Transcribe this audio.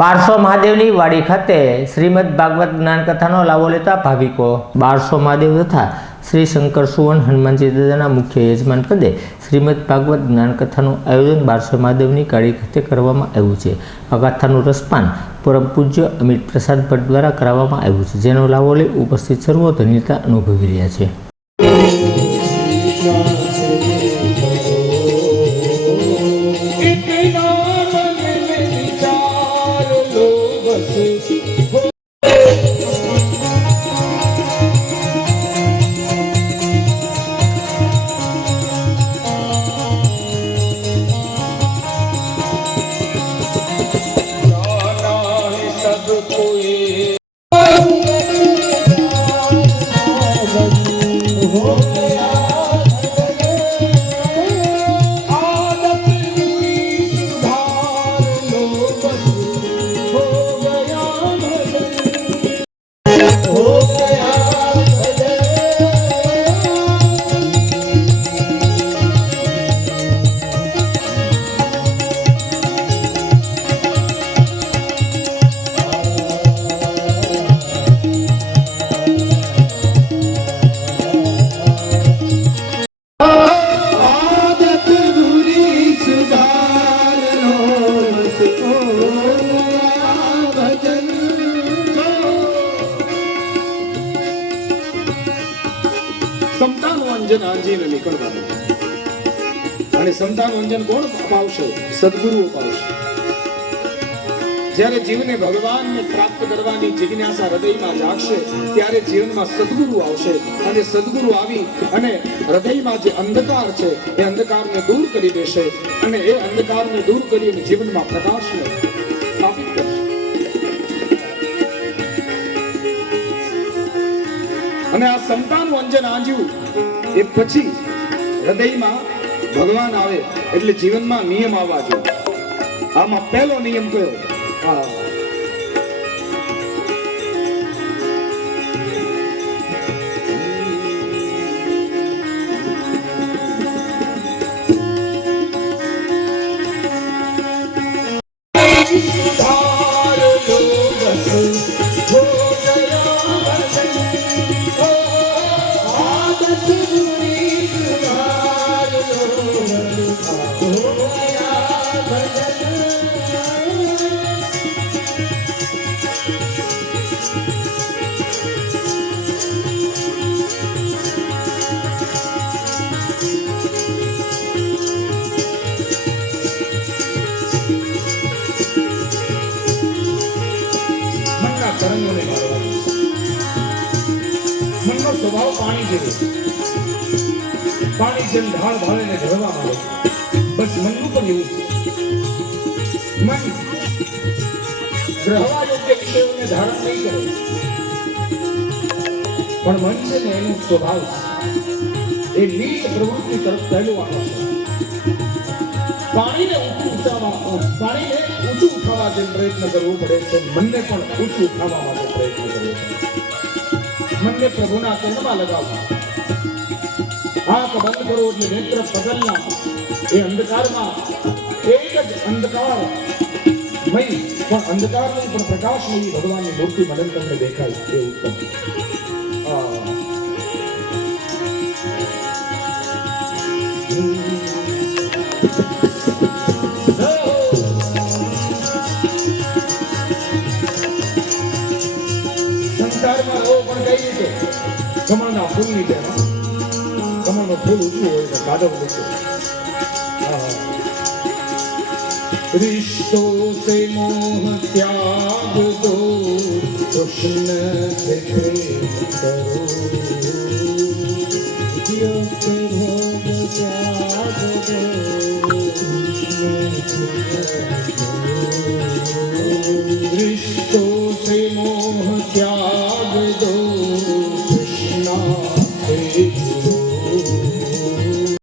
બારસો મહાદેવની વાડી ખાતે શ્રીમદ ભાગવત જ્ઞાનકથાનો લાવો લેતા ભાવિકો. બારસો મહાદેવ તથા શ્રી શંકર સુવર્ણ હનુમાનજી દાદાના મુખ્ય યજમાન પદે શ્રીમદ ભાગવત જ્ઞાનકથાનું આયોજન બારસો મહાદેવની કાળી ખાતે કરવામાં આવ્યું છે. આ રસપાન પરમ પૂજ્ય અમિત પ્રસાદ ભટ્ટ દ્વારા કરાવવામાં આવ્યું છે. જેનો લાવો લઈ ઉપસ્થિત સર્વો ધન્યતા અનુભવી રહ્યા છે. સમતાનું અંજન આંજીને નીકળવાનું પ્રાપ્ત કરવાની જિજ્ઞાસા હૃદયમાં જાગશે, ત્યારે જીવનમાં સદગુરુ આવશે. અને સદગુરુ આવી અને હૃદયમાં જે અંધકાર છે, એ અંધકારને દૂર કરી દેશે. અને એ અંધકારને દૂર કરીને જીવનમાં પ્રકાશને સ્થાપિત અને આ સંતાન વંજન આંજ્યું એ પછી હૃદયમાં ભગવાન આવે, એટલે જીવનમાં નિયમ આવવા જોઈએ. આમાં પહેલો નિયમ કયો Thank આદત સ્વભાવ પાણી જેવો પાણી જેમ ઢાળ ભાળીને ઢળવા માંડે બસ મનનું પણ એવું છે. મન ગ્રહવા યોગ્ય વિષયોને ધારણ નહીં કરે. પણ મન છે ને એનો સ્વભાવ છે. એ નીચ પ્રવૃત્તિ તરફ થયેલું આવે છે. પાણીને ઊંચું ઉઠાવવા પાણીને ઊંચું ઉઠાવવા જેમ પ્રયત્ન કરવો પડે છે, મનને પણ ઊંચું ઉઠાવવા માટે પ્રયત્ન કરવો પડે મનને પ્રભુના ચરણમાં લગાવવા. આંખ બંધ કરો એટલે નેત્ર પગલના એ અંધકારમાં એક જ અંધકાર મય પણ અંધકાર નહીં, પણ પ્રકાશ નહીં, ભગવાનની મૂર્તિ મદન તમને દેખાય એ ઉત્તમ. આ. કમળના ફૂલની બેન. કમળનું ફૂલ ઊંચું હોય એટલે કાદવ લીધું રિશ્તો સે મોહ ત્યાગ દો, કૃષ્ણ કરો